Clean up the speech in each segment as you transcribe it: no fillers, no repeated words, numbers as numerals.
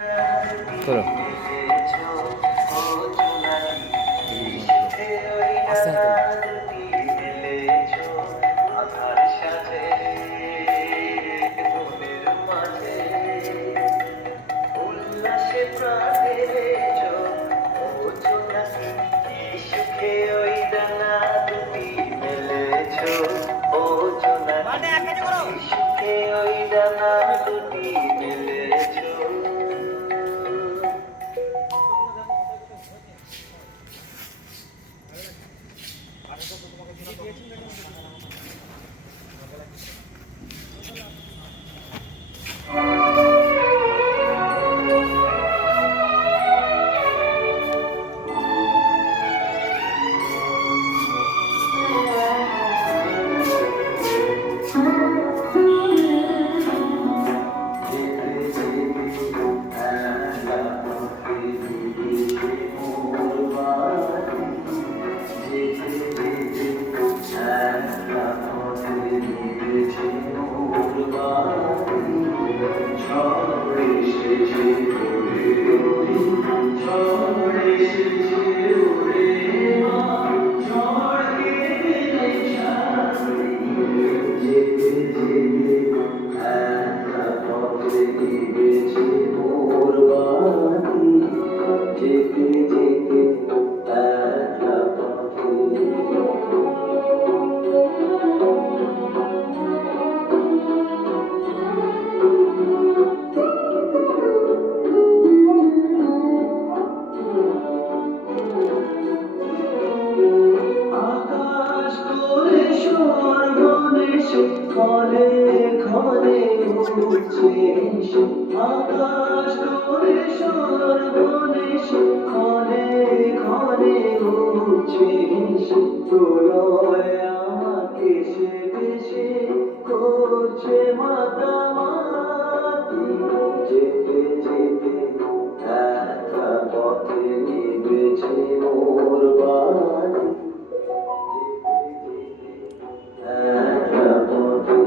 তোর আস্তে আস্তে আকাশ করে সর্বনেশে ক্ষণে ক্ষণে উঠছে প্রলয় আমাকে সে দেশে করছে মাতামাতি যেতে যেতে একটা পথে নিবেছে মোর বাড়ি একটা পথে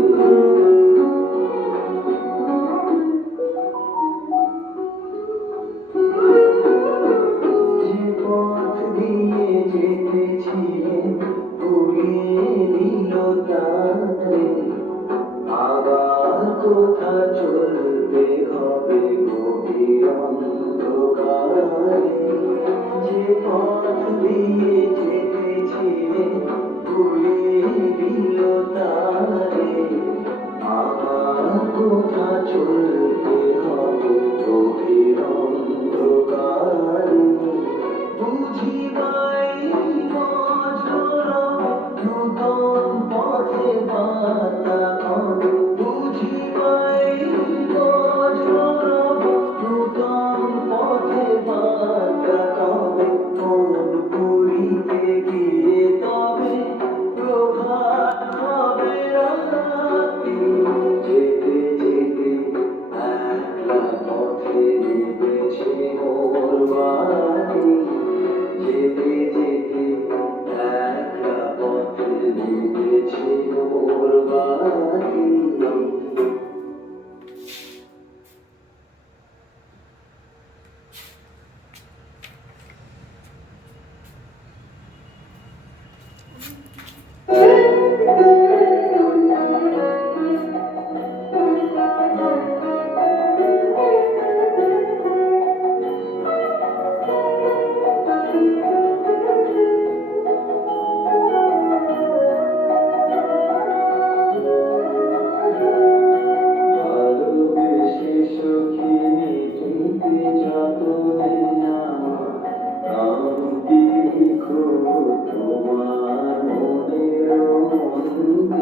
আবার কোথা চলতে হবে গভীর অন্ধকারে যে পথ দিয়ে যেতেছিলে ভুলিয়ে দিল তারে আবার কোথা চলতে হবে গভীর অন্ধকারে বুঝিবাই নূতন পথে বার্তা হবে বুঝিবাই নূতন পথে বার্তা হবে কোন পুরীতে গিয়ে তবে প্রভাত হবে রাতি যেতে যেতে একলা পথে নিবেছে মোর বাড়ি যেতে যেতে একলা পথে নিবেছে মোর বাড়ি ভালোবেসে সখী নিতে যতনে নাম লিখো তোমার মনের মন্দিরে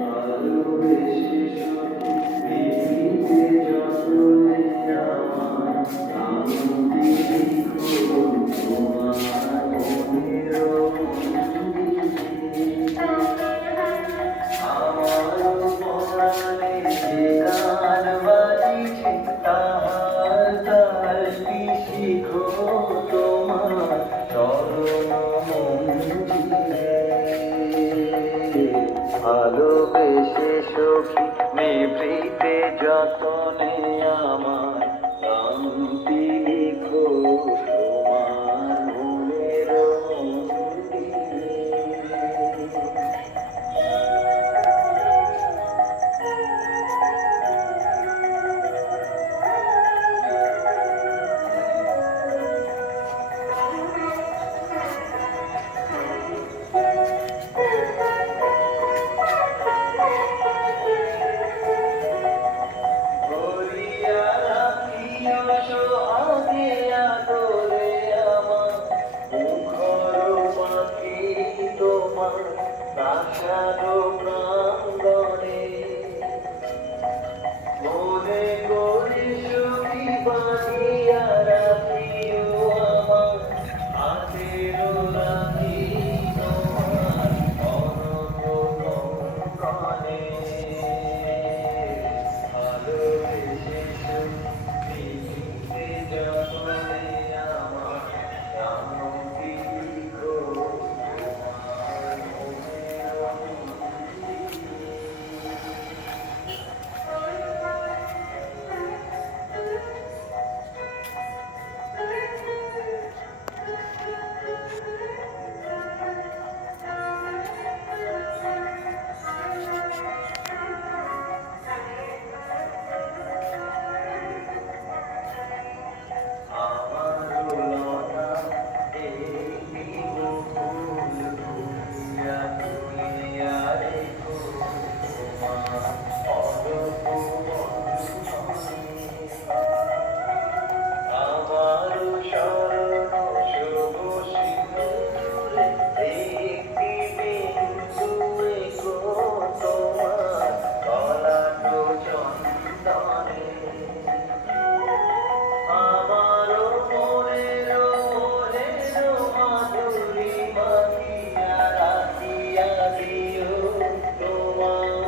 ভালোবেসে সখী নিতে যতনে নাম লিখো তোমার মনের ভালোবেসে সখী নিভৃতে যতনে আমার